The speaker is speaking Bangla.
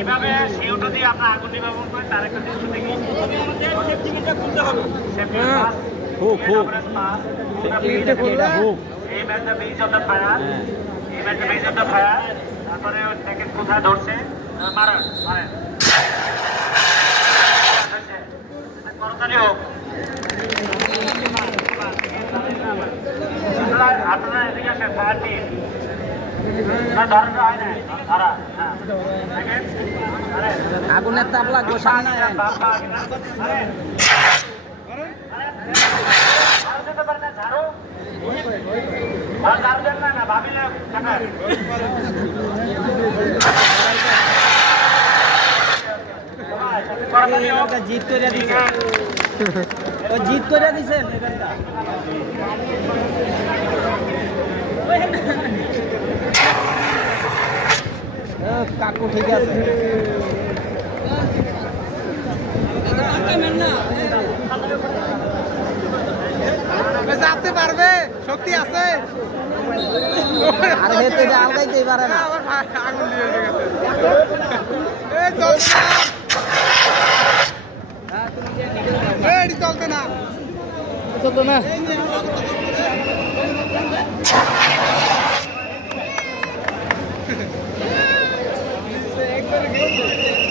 এভাবে সিউটো দিয়ে আমরা আগুন নির্বাপন করি তার একটা দৃশ্য দেখি হুক, হুক। average pass, এটা কোনটা হুক ম্যাচটা বেজ অফ দ্য ফায়ার এই ম্যাচটা বেজ অফ দ্য তারপরে কোথায় ধরছে মারেন মারেন হয়েছে। করতালি হোক আপনারা আপনারা এদিকে আসেন ফায়ার টিম না ধরেন হয় না ধরা হ্যাঁ সেকেন্ড আরে আগুনের তাপ লাগবে সামনে আয়। জিত করে দিছে। জিত করে দিছেন কাকু ঠিক আছে? পারবে শক্তি আছে আর হেতে যে পারে না। আবার আগুন দিয়ে গেছে এই চলতে না। এই চলতে না চলতো না। একবারে গেছে